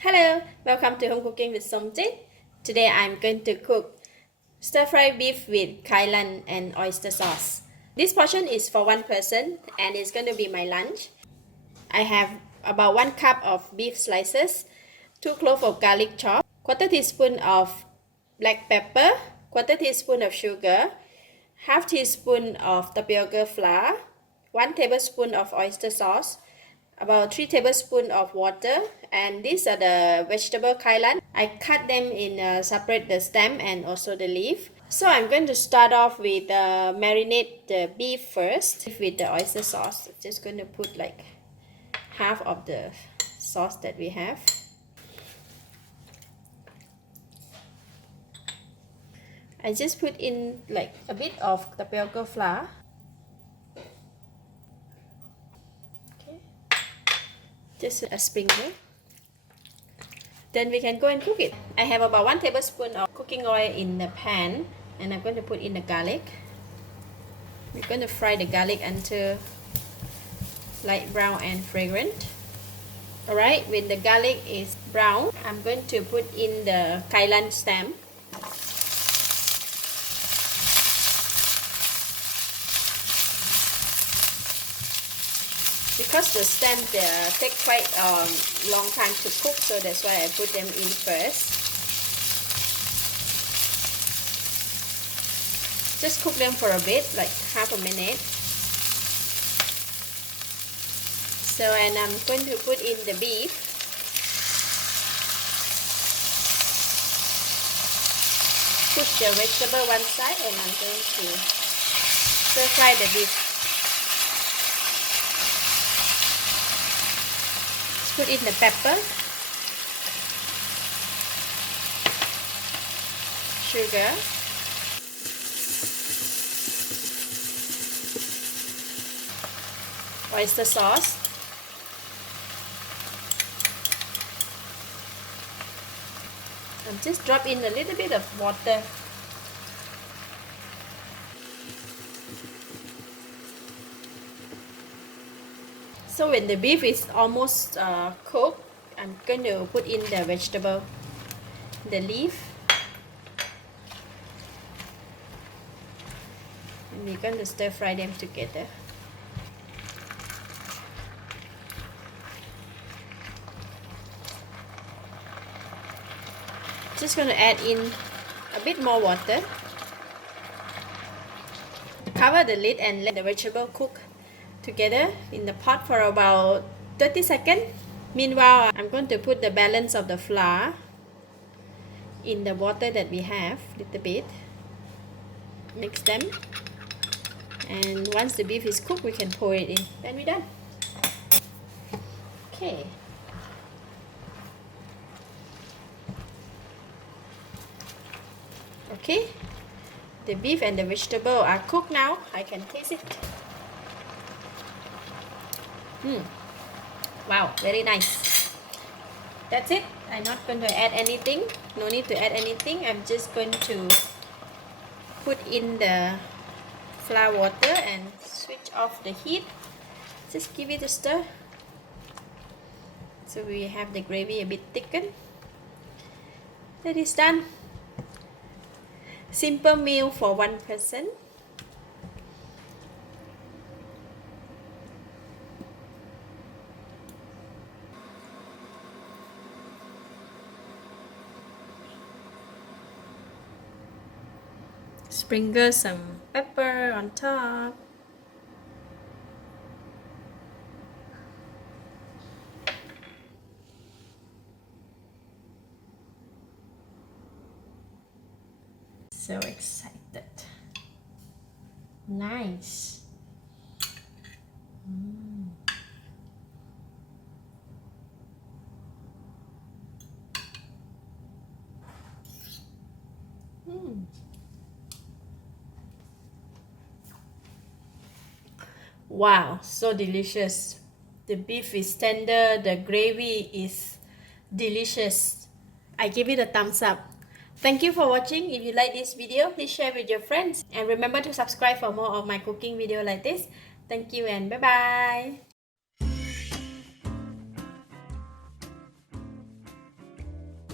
Hello, welcome to Home Cooking with Somjit. Today I'm going to cook stir-fry beef with Kailan and oyster sauce. This portion is for one person and it's going to be my lunch. I have about 1 cup of beef slices, 2 cloves of garlic chopped, quarter teaspoon of black pepper, quarter teaspoon of sugar, half teaspoon of tapioca flour, 1 tablespoon of oyster sauce, about 3 tablespoons of water, and these are the vegetable kailan. I cut them in separate the stem and also the leaf. So I'm going to start off with marinate the beef first with the oyster sauce. I'm just going to put like half of the sauce that we have. I just put in like a bit of tapioca flour. Okay, just a sprinkle. Then we can go and cook it. I have about 1 tablespoon of cooking oil in the pan, and I'm going to put in the garlic. We're going to fry the garlic until light brown and fragrant. Alright, when the garlic is brown, I'm going to put in the kailan stem. Because the stem take quite a long time to cook, so that's why I put them in first. Just cook them for a bit, like half a minute. So, and I'm going to put in the beef. Push the vegetable one side, and I'm going to stir fry the beef. Put in the pepper, sugar, oyster sauce, and just drop in a little bit of water. So when the beef is almost cooked, I'm going to put in the vegetable, the leaf, and we're going to stir fry them together. Just going to add in a bit more water. Cover the lid and let the vegetable cook together in the pot for about 30 seconds. Meanwhile, I'm going to put the balance of the flour in the water that we have, little bit. Mix them, and once the beef is cooked, we can pour it in. Then we're done. Okay. Okay, the beef and the vegetable are cooked now. I can taste it. Wow, very nice. That's it. I'm not going to add anything. No need to add anything. I'm just going to put in the flour water and switch off the heat. Just give it a stir. So we have the gravy a bit thickened. That is done. Simple meal for one person. Sprinkle some pepper on top. So excited. Nice. Wow, so delicious. The beef is tender, the gravy is delicious. I give it a thumbs up. Thank you for watching. If you like this video, please share with your friends. And remember to subscribe for more of my cooking video like this. Thank you and bye-bye.